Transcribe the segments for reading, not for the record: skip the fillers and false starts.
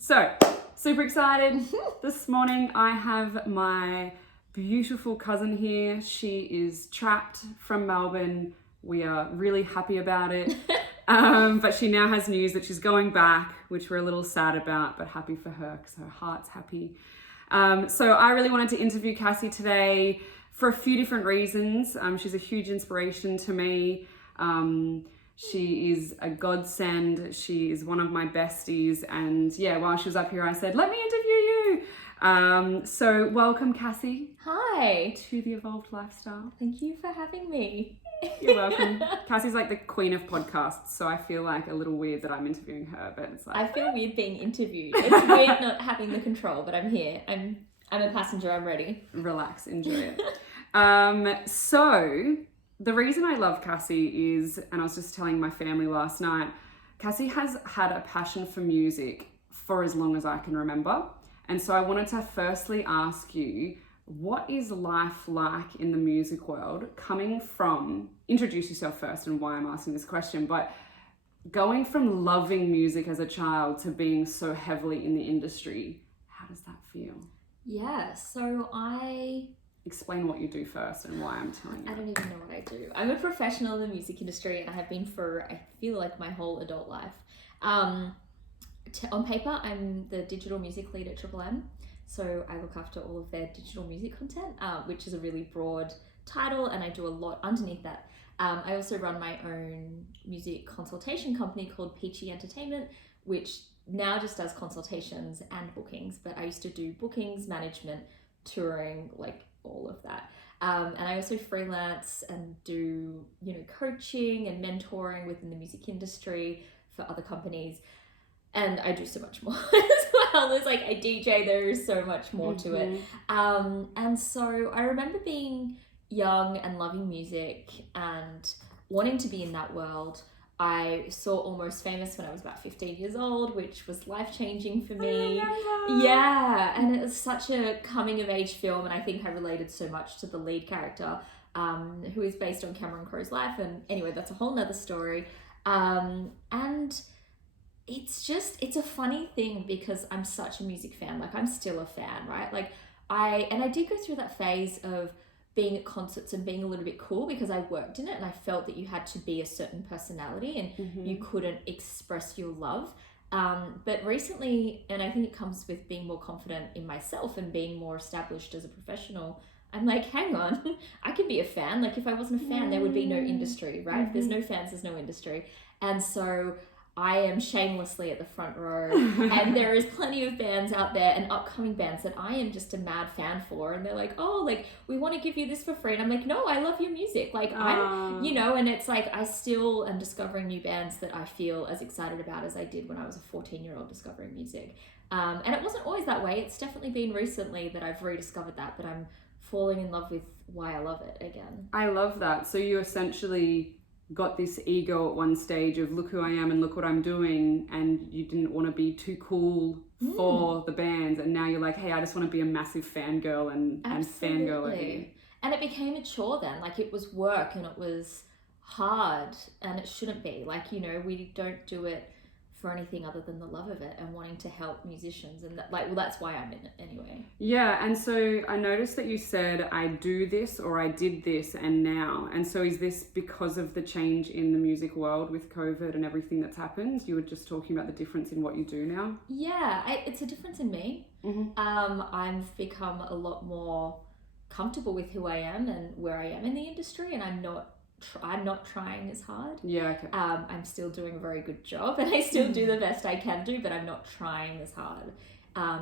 So, super excited. This morning I have my beautiful cousin here. She is trapped from Melbourne. We are really happy about it. But she now has news that she's going back, which we're a little sad about, but happy for her because her heart's happy. So I really wanted to interview Cassie today for a few different reasons. She's a huge inspiration to me. She is a godsend. She is one of my besties. And yeah, while she was up here, I said, let me interview you. So welcome, Cassie. Hi. To the Evolved Lifestyle. Thank you for having me. You're welcome. Cassie's like the queen of podcasts, so I feel like a little weird that I'm interviewing her, but it's like... I feel weird being interviewed. It's weird not having the control, but I'm here. I'm a passenger. I'm ready. Relax. Enjoy it. So... The reason I love Cassie is, and I was just telling my family last night, Cassie has had a passion for music for as long as I can remember. And so I wanted to firstly ask you, what is life like in the music world coming from, introduce yourself first and why I'm asking this question, but going from loving music as a child to being so heavily in the industry, how does that feel? Yeah, so Explain what you do first and why I'm telling you. I don't even know what I do. I'm a professional in the music industry and I have been for, I feel like, my whole adult life. On paper, I'm the digital music lead at Triple M. So I look after all of their digital music content, which is a really broad title, and I do a lot underneath that. I also run my own music consultation company called Peachy Entertainment, which now just does consultations and bookings, but I used to do bookings, management, touring, like all of that. And I also freelance and do, coaching and mentoring within the music industry for other companies. And I do so much more as well. There's like a DJ, there is so much more to it. And so I remember being young and loving music and wanting to be in that world. I saw Almost Famous when I was about 15 years old, which was life-changing for me. Yeah, and it was such a coming-of-age film, and I think I related so much to the lead character, who is based on Cameron Crowe's life, and anyway, that's a whole nother story. And it's a funny thing because I'm such a music fan. Like, I'm still a fan, right? Like, I did go through that phase of being at concerts and being a little bit cool because I worked in it and I felt that you had to be a certain personality and you couldn't express your love. But recently, and I think it comes with being more confident in myself and being more established as a professional, I'm like, hang on, I could be a fan. Like, if I wasn't a fan, there would be no industry, right? If there's no fans, there's no industry. And so I am shamelessly at the front row and there is plenty of bands out there and upcoming bands that I am just a mad fan for, and they're like, oh, like, we want to give you this for free, and I'm like, no, I love your music, like, I'm, and it's like I still am discovering new bands that I feel as excited about as I did when I was a 14-year-old discovering music, and it wasn't always that way. It's definitely been recently that I've rediscovered that I'm falling in love with why I love it again. I love that. So you essentially got this ego at one stage of look who I am and look what I'm doing, and you didn't want to be too cool for the bands, and now you're like, hey, I just want to be a massive fangirl and fangirl at you. And it became a chore then. Like, it was work and it was hard, and it shouldn't be. Like, we don't do it for anything other than the love of it and wanting to help musicians, and that's why I'm in it anyway. Yeah, and so I noticed that you said I do this or I did this and now, and so is this because of the change in the music world with COVID and everything that's happened? You were just talking about the difference in what you do now. Yeah, it's a difference in me. I've become a lot more comfortable with who I am and where I am in the industry, and I'm not trying as hard. Yeah, okay. I'm still doing a very good job and I still do the best I can do, but I'm not trying as hard,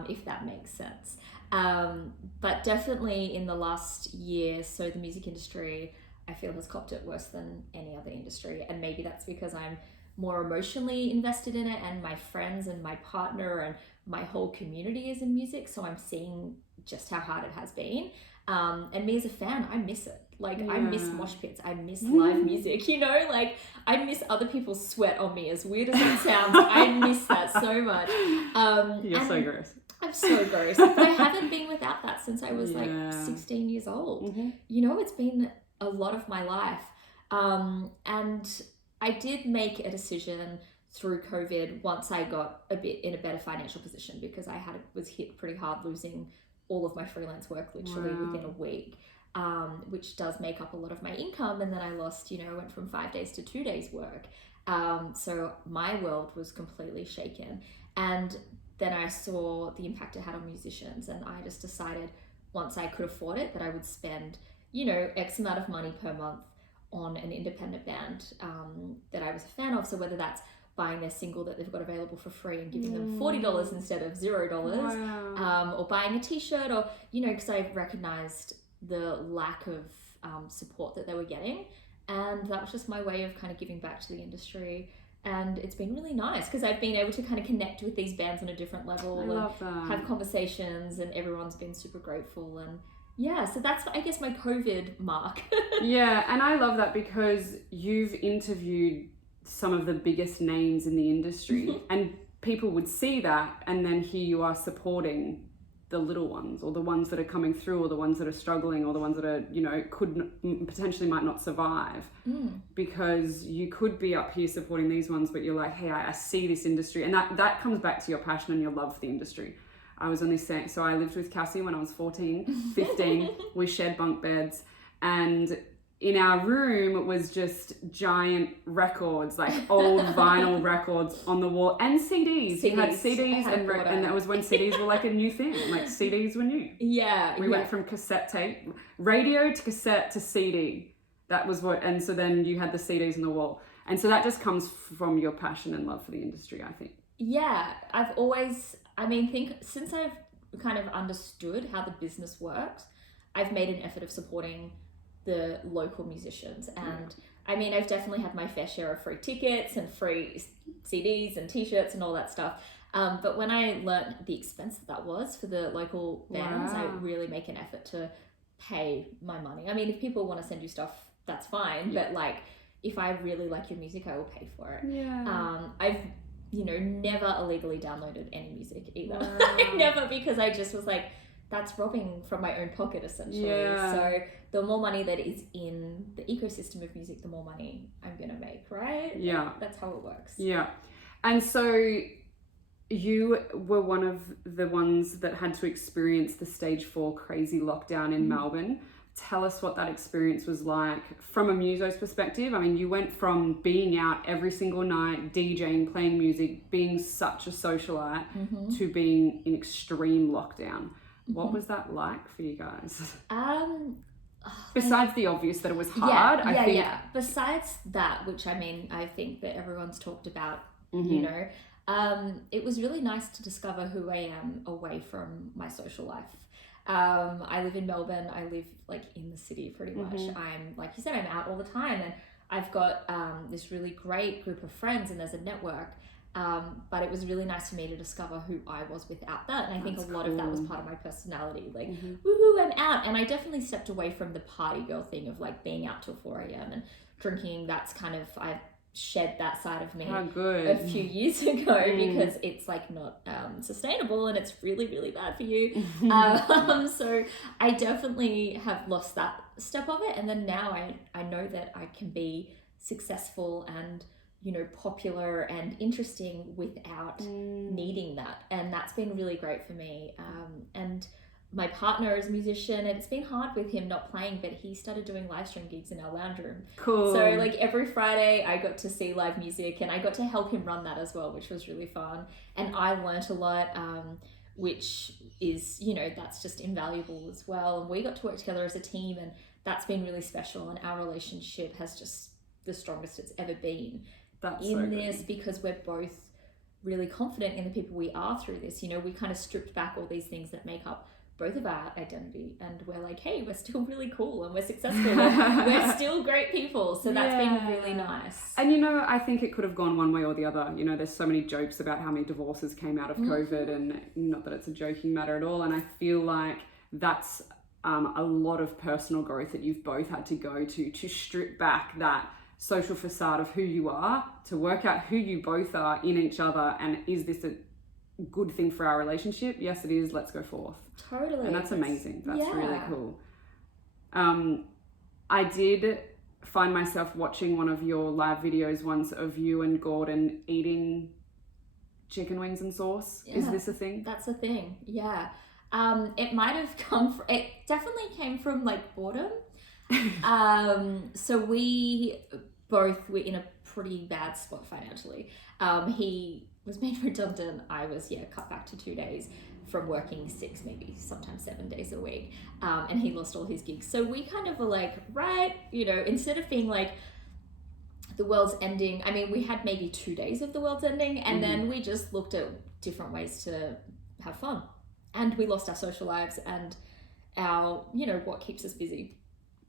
if that makes sense. But definitely in the last year, so the music industry, I feel, has copped it worse than any other industry. And maybe that's because I'm more emotionally invested in it, and my friends and my partner and my whole community is in music. So I'm seeing just how hard it has been. And me as a fan, I miss it. Like, I miss mosh pits. I miss live music, like, I miss other people's sweat on me. As weird as it sounds, I miss that so much. You're so gross. I'm so gross. But I haven't been without that since I was like 16 years old. It's been a lot of my life. And I did make a decision through COVID, once I got a bit in a better financial position, because I was hit pretty hard losing all of my freelance work literally within a week, which does make up a lot of my income. And then I lost, I went from 5 days to 2 days work. So my world was completely shaken. And then I saw the impact it had on musicians, and I just decided once I could afford it that I would spend, X amount of money per month on an independent band that I was a fan of. So whether that's buying their single that they've got available for free and giving them $40 instead of $0, or buying a t-shirt, or, because I recognized the lack of support that they were getting. And that was just my way of kind of giving back to the industry. And it's been really nice because I've been able to kind of connect with these bands on a different level and have conversations, and everyone's been super grateful. And yeah, so that's, I guess, my COVID mark. Yeah, and I love that because you've interviewed some of the biggest names in the industry and people would see that, and then here you are supporting the little ones, or the ones that are coming through, or the ones that are struggling, or the ones that are, potentially might not survive, because you could be up here supporting these ones, but you're like, hey, I see this industry. And that comes back to your passion and your love for the industry. I was only saying, so I lived with Cassie when I was 14, 15, we shared bunk beds, and in our room was just giant records, like old vinyl records on the wall, and CDs. You had CDs, and that was when CDs were like a new thing. Like CDs were new. Yeah. We went from cassette tape, radio to cassette to CD. That was what, and so then you had the CDs on the wall. And so that just comes from your passion and love for the industry, I think. Yeah, since I've kind of understood how the business works, I've made an effort of supporting the local musicians. And I've definitely had my fair share of free tickets and free CDs and t-shirts and all that stuff. But when I learned the expense that was for the local bands, I really make an effort to pay my money. If people want to send you stuff, that's fine. But like, if I really like your music, I will pay for it. Yeah. I've, never illegally downloaded any music either. Never, because I just was like, that's robbing from my own pocket, essentially. Yeah. So the more money that is in the ecosystem of music, the more money I'm going to make, right? Yeah. That's how it works. Yeah. And so you were one of the ones that had to experience the stage 4 crazy lockdown in Melbourne. Tell us what that experience was like from a muso's perspective. You went from being out every single night, DJing, playing music, being such a socialite, to being in extreme lockdown. What was that like for you guys? Besides the obvious that it was hard, I think. Yeah. Besides that, which I think that everyone's talked about, it was really nice to discover who I am away from my social life. I live in Melbourne. I live like in the city pretty much. I'm, like you said, I'm out all the time, and I've got this really great group of friends, and there's a network. But it was really nice for me to discover who I was without that. And I think a lot of that was part of my personality. Like, woohoo, I'm out. And I definitely stepped away from the party girl thing of like being out till 4 a.m. and drinking. That's kind of, I shed that side of me a few years ago because it's like not sustainable, and it's really, really bad for you. So I definitely have lost that step of it. And then now I know that I can be successful and popular and interesting without needing that. And that's been really great for me. And my partner is a musician, and it's been hard with him not playing, but he started doing live stream gigs in our lounge room. Cool. So like every Friday I got to see live music, and I got to help him run that as well, which was really fun. And I learnt a lot, which is, that's just invaluable as well. And we got to work together as a team, and that's been really special. And our relationship has just the strongest it's ever been. Because we're both really confident in the people we are through this. We kind of stripped back all these things that make up both of our identity, and we're like, hey, we're still really cool, and we're successful, and we're still great people. So that's been really nice. And I think it could have gone one way or the other. There's so many jokes about how many divorces came out of COVID, and not that it's a joking matter at all. And I feel like that's a lot of personal growth that you've both had to go to strip back that social facade of who you are, to work out who you both are in each other, and is this a good thing for our relationship? Yes, it is. Let's go forth. Totally. And that's amazing. That's really cool. I did find myself watching one of your live videos once of you and Gordon eating chicken wings and sauce. Yeah, Is this a thing? That's a thing, yeah. It might have it definitely came from like boredom. So we both were in a pretty bad spot financially. He was made redundant. I was, cut back to 2 days from working 6, maybe sometimes 7 days a week. And he lost all his gigs. So we kind of were like, right, instead of being like, the world's ending. I mean, we had maybe 2 days of the world's ending, and then we just looked at different ways to have fun. And we lost our social lives and our, what keeps us busy.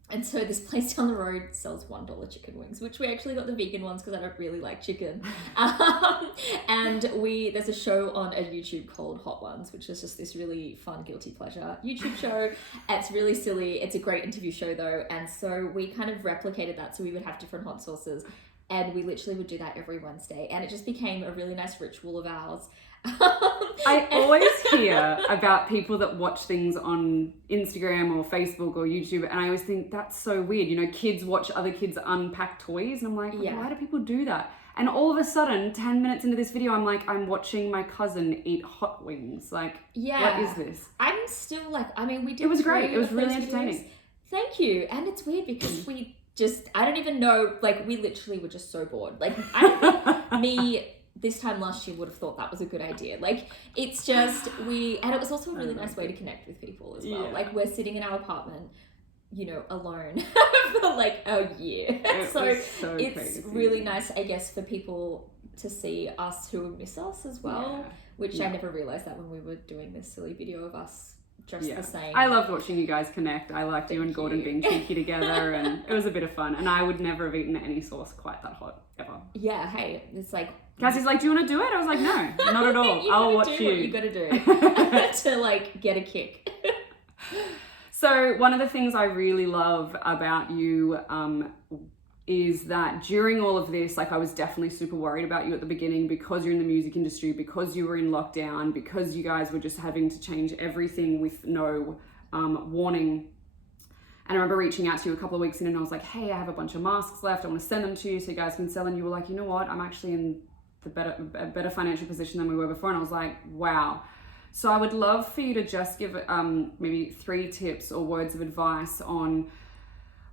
And so this place down the road sells $1 chicken wings, which we actually got the vegan ones because I don't really like chicken. And there's a show on a YouTube called Hot Ones, which is just this really fun guilty pleasure YouTube show. It's really silly. It's a great interview show though. And so we kind of replicated that. So we would have different hot sauces, and we literally would do that every Wednesday. And it just became a really nice ritual of ours. I always hear about people that watch things on Instagram or Facebook or YouTube, and I always think that's so weird. Kids watch other kids unpack toys, and I'm like, why do people do that? And all of a sudden, 10 minutes into this video, I'm like, I'm watching my cousin eat hot wings. Like, what is this? I'm still like, I mean, we did. It was great. It was really entertaining. Videos. Thank you. And it's weird because I don't even know, like, we literally were just so bored. Like, I don't think me this time last year would have thought that was a good idea. Like, it's just, and it was also a really nice way to connect with people as well. Yeah. Like, we're sitting in our apartment, alone for like a year. So it's crazy. Really nice, I guess, for people to see us who miss us as well, which I never realized that when we were doing this silly video of us dressed the same. I loved watching you guys connect. I liked you and Gordon being cheeky together, and it was a bit of fun. And I would never have eaten any sauce quite that hot, ever. Yeah, hey, it's like... Cassie's like, do you want to do it? I was like, no, not at all. I'll watch you. What you gotta do to like get a kick. So one of the things I really love about you is that during all of this, like, I was definitely super worried about you at the beginning because you're in the music industry, because you were in lockdown, because you guys were just having to change everything with no warning. And I remember reaching out to you a couple of weeks in, and I was like, hey, I have a bunch of masks left. I want to send them to you so you guys can sell. And you were like, you know what? I'm actually in a better financial position than we were before. And I was like, wow. So I would love for you to just give maybe 3 tips or words of advice on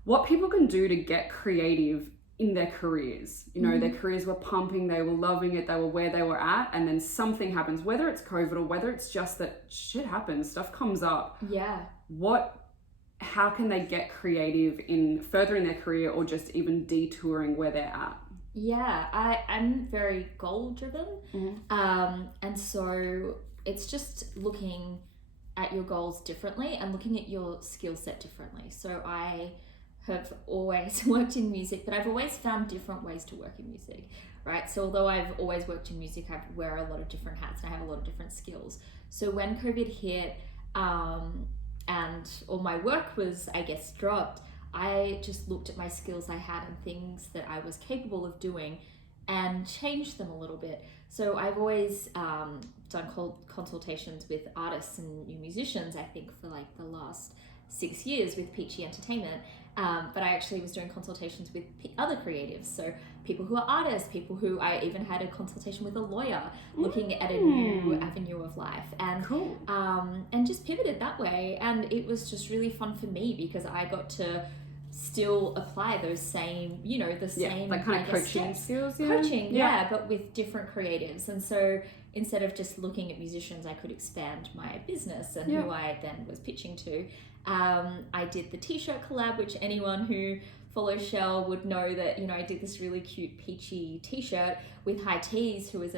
what people can do to get creative in their careers. Their careers were pumping, they were loving it, they were where they were at, and then something happens, whether it's COVID or whether it's just that shit happens, stuff comes up. Yeah. How can they get creative in furthering their career or just even detouring where they're at? Yeah, I'm very goal driven. And so it's just looking at your goals differently and looking at your skill set differently. So I have always worked in music, but I've always found different ways to work in music, right? So although I've always worked in music, I wear a lot of different hats and I have a lot of different skills. So when COVID hit, and all my work was, I guess, dropped, I just looked at my skills I had and things that I was capable of doing and changed them a little bit. So I've always done consultations with artists and new musicians, I think, for like the last 6 years with Peachy Entertainment. But I actually was doing consultations with other creatives. So people who are artists, people who I even had a consultation with a lawyer looking at a new avenue of life. And cool. And just pivoted that way. And it was just really fun for me because I got to still apply those same, same like kind of coaching skills. Coaching, but with different creatives. And so instead of just looking at musicians, I could expand my business and who I then was pitching to. I did the t-shirt collab, which anyone who follows Shell would know that, I did this really cute peachy t-shirt with High Teas, who is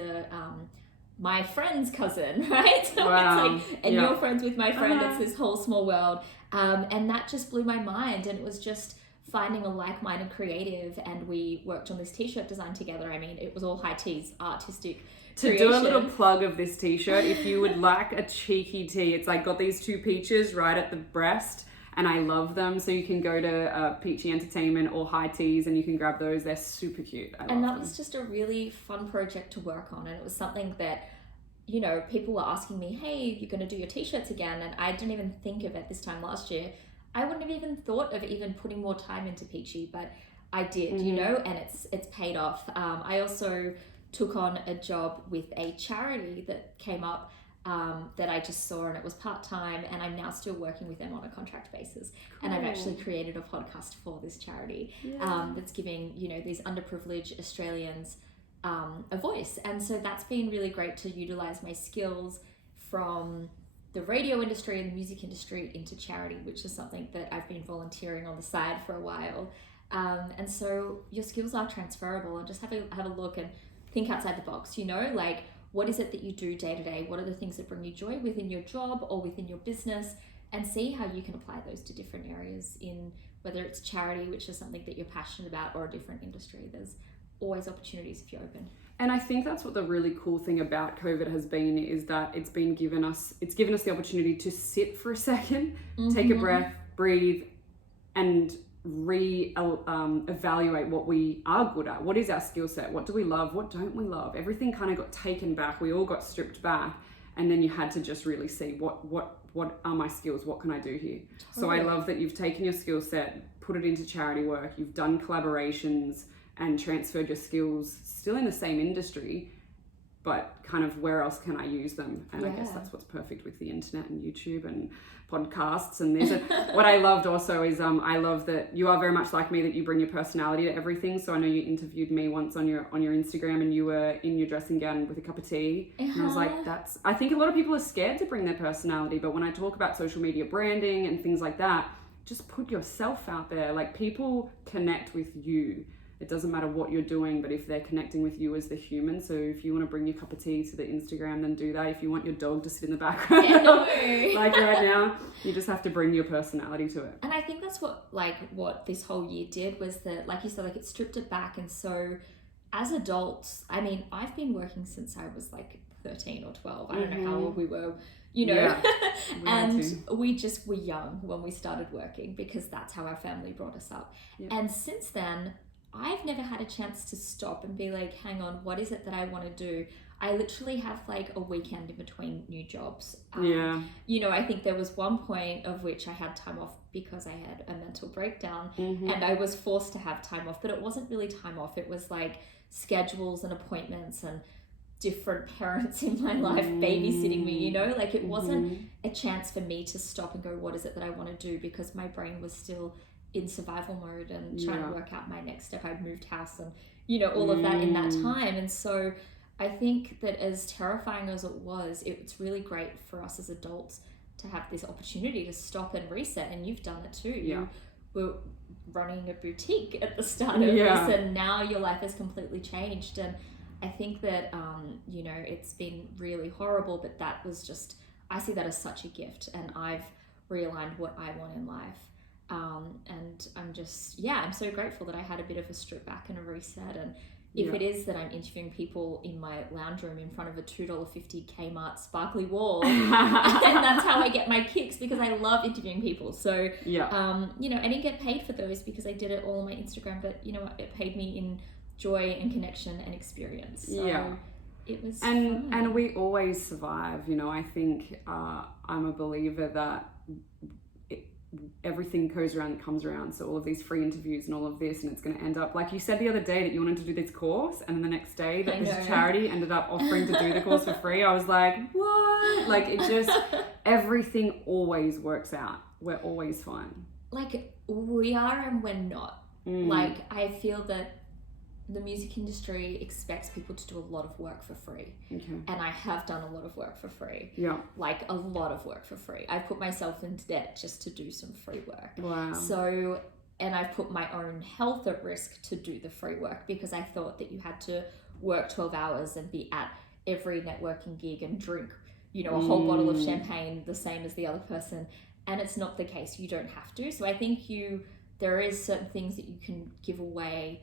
my friend's cousin, right? So it's like, and you're friends with my friend, it's this whole small world. And that just blew my mind. And it was just finding a like-minded creative, and we worked on this t-shirt design together. I mean, it was all High Teas, artistic creation. Do a little plug of this t-shirt, if you would like a cheeky tee, it's like got these 2 peaches right at the breast, and I love them. So you can go to Peachy Entertainment or High Teas and you can grab those. They're super cute. And that was just a really fun project to work on. And it was something that, people were asking me, hey, you're going to do your t-shirts again? And I didn't even think of it this time last year. I wouldn't have even thought of even putting more time into Peachy, but I did, you know, and it's paid off. I also took on a job with a charity that came up that I just saw, and it was part-time, and I'm now still working with them on a contract basis. Cool. And I've actually created a podcast for this charity that's giving, you know, these underprivileged Australians a voice. And so that's been really great to utilize my skills from the radio industry and the music industry into charity, which is something that I've been volunteering on the side for a while. And so your skills are transferable, and just have a look and think outside the box, you know, like what is it that you do day to day? What are the things that bring you joy within your job or within your business, and see how you can apply those to different areas in whether it's charity, which is something that you're passionate about, or a different industry. There's always opportunities if you're open. And I think that's what the really cool thing about COVID has been, is that it's given us the opportunity to sit for a second, take a breath, breathe, and evaluate what we are good at. What is our skill set? What do we love? What don't we love? Everything kind of got taken back. We all got stripped back, and then you had to just really see what are my skills? What can I do here? Totally. So I love that you've taken your skill set, put it into charity work. You've done collaborations and transferred your skills still in the same industry, but kind of where else can I use them? And I guess that's what's perfect with the internet and YouTube and podcasts and this. What I loved also is I love that you are very much like me, that you bring your personality to everything. So I know you interviewed me once on your Instagram, and you were in your dressing gown with a cup of tea. And I was like, I think a lot of people are scared to bring their personality, but when I talk about social media branding and things like that, just put yourself out there. Like, people connect with you. It doesn't matter what you're doing, but if they're connecting with you as the human. So if you want to bring your cup of tea to the Instagram, then do that. If you want your dog to sit in the background, like right now, you just have to bring your personality to it. And I think that's what this whole year did, was that, like you said, like it stripped it back. And so as adults, I mean, I've been working since I was like 13 or 12. I don't know how old we were, you know. Yeah, and we just were young when we started working, because that's how our family brought us up. Yeah. And since then, I've never had a chance to stop and be like, hang on, what is it that I want to do? I literally have like a weekend in between new jobs. You know, I think there was one point of which I had time off because I had a mental breakdown, and I was forced to have time off, but it wasn't really time off. It was like schedules and appointments and different parents in my life babysitting me, you know, like it wasn't a chance for me to stop and go, what is it that I want to do? Because my brain was still in survival mode and trying to work out my next step. I'd moved house and, you know, all of that in that time. And so I think that as terrifying as it was, it's really great for us as adults to have this opportunity to stop and reset. And you've done it too. You were running a boutique at the start of this, and now your life has completely changed. And I think that, you know, it's been really horrible, but that was just, I see that as such a gift, and I've realigned what I want in life. And I'm just, I'm so grateful that I had a bit of a strip back and a reset. And if it is that I'm interviewing people in my lounge room in front of a $2.50 Kmart sparkly wall, and that's how I get my kicks, because I love interviewing people. So, you know, I didn't get paid for those because I did it all on my Instagram, but you know what, it paid me in joy and connection and experience. So it was fun. And we always survive, you know. I think I'm a believer that everything goes around and comes around. So all of these free interviews and all of this, and it's going to end up, like you said the other day, that you wanted to do this course, and then the next day that this charity ended up offering to do the course for free. I was like, what? Like, it just, everything always works out. We're always fine. Like, we are and we're not. Like, I feel that the music industry expects people to do a lot of work for free. And I have done a lot of work for free. Like a lot of work for free. I've put myself into debt just to do some free work. Wow. So, and I've put my own health at risk to do the free work, because I thought that you had to work 12 hours and be at every networking gig and drink, you know, a whole bottle of champagne the same as the other person. And it's not the case. You don't have to. So I think there is certain things that you can give away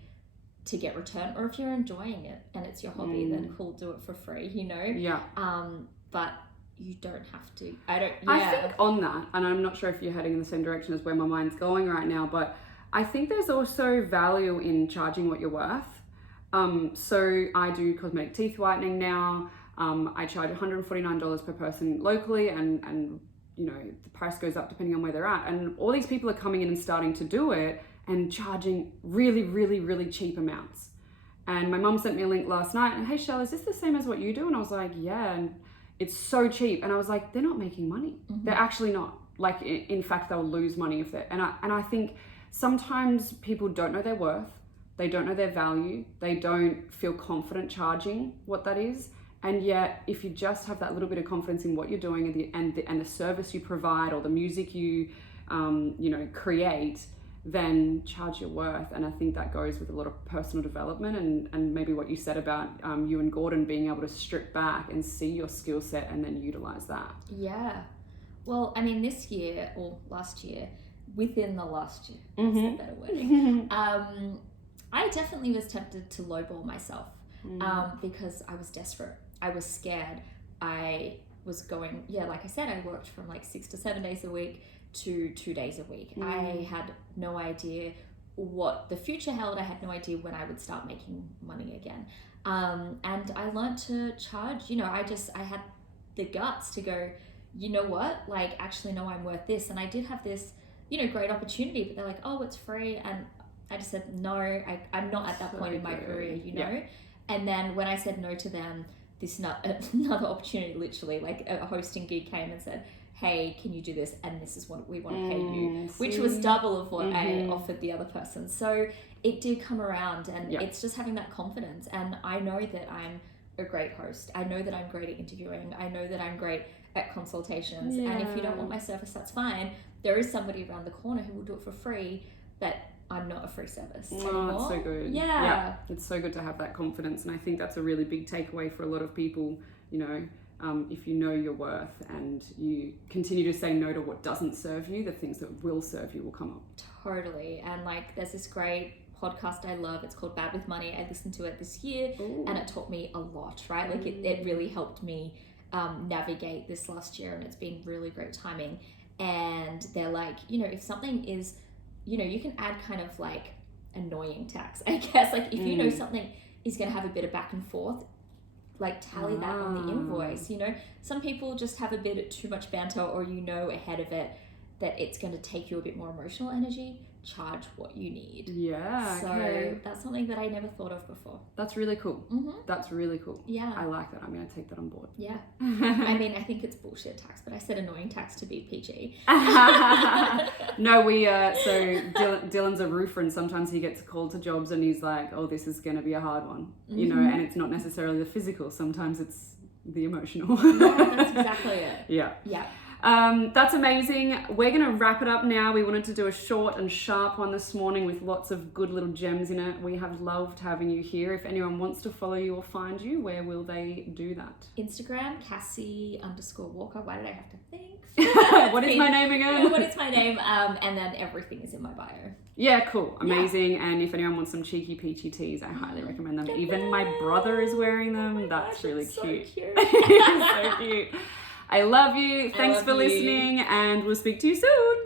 to get return, or if you're enjoying it and it's your hobby, then cool, do it for free, you know. But you don't have to. I think on that, and I'm not sure if you're heading in the same direction as where my mind's going right now, but I think there's also value in charging what you're worth. So I do cosmetic teeth whitening now. I charge $149 per person locally, and you know, the price goes up depending on where they're at. And all these people are coming in and starting to do it and charging really, really, really cheap amounts. And my mum sent me a link last night and, hey, Shell, is this the same as what you do? And I was like, yeah. And it's so cheap. And I was like, they're not making money. They're actually not. Like, in fact, they'll lose money if they're, and I think sometimes people don't know their worth. They don't know their value. They don't feel confident charging what that is. And yet, if you just have that little bit of confidence in what you're doing and the service you provide or the music you, you know, create, then charge your worth. And I think that goes with a lot of personal development and maybe what you said about you and Gordon being able to strip back and see your skill set and then utilize that. Yeah. Well, I mean, this year or last year, within the last year, that's a better wording, I definitely was tempted to lowball myself because I was desperate. I was scared. I was going, like I said, I worked from like 6 to 7 days a week to 2 days a week. I had no idea what the future held. I had no idea when I would start making money again. And I learned to charge, you know, I had the guts to go, you know what, like, actually, no, I'm worth this. And I did have this, you know, great opportunity, but they're like, oh, it's free. And I just said, no, I'm not at that point in my career, you know? And then when I said no to them, this another opportunity, literally, like a hosting gig came and said, hey, can you do this? And this is what we want to pay you, which was double of what I offered the other person. So it did come around, and it's just having that confidence. And I know that I'm a great host. I know that I'm great at interviewing. I know that I'm great at consultations. And if you don't want my service, that's fine. There is somebody around the corner who will do it for free, but I'm not a free service anymore. That's so good. Yeah. It's so good to have that confidence. And I think that's a really big takeaway for a lot of people, you know, if you know your worth and you continue to say no to what doesn't serve you, the things that will serve you will come up. Totally. And like, there's this great podcast I love. It's called Bad with Money. I listened to it this year and it taught me a lot, right? Like it really helped me navigate this last year, and it's been really great timing. And they're like, you know, if something is, you know, you can add kind of like annoying tax, I guess. Like if you know something is going to have a bit of back and forth, like tally that on the invoice. You know, some people just have a bit of too much banter, or you know ahead of it that it's going to take you a bit more emotional energy. Charge what you need. So that's something that I never thought of before. That's really cool. That's really cool. Yeah, I like that. I'm going to take that on board. Yeah. I mean, I think it's bullshit tax, but I said annoying tax to be PG. No, so Dylan's a roofer, and sometimes he gets called to jobs and he's like, oh, this is going to be a hard one, you know, and it's not necessarily the physical. Sometimes it's the emotional. That's exactly it. Yeah. That's amazing. We're going to wrap it up now. We wanted to do a short and sharp one this morning with lots of good little gems in it. We have loved having you here. If anyone wants to follow you or find you, where will they do that? Instagram, Cassie_Walker. Why did I have to think? What is my name again? What is my name? And then everything is in my bio. Yeah, cool. Amazing. And if anyone wants some cheeky peachy teas, I highly recommend them. Even my brother is wearing them. That's really cute. So cute. So cute. I love you. Thanks for listening, and we'll speak to you soon.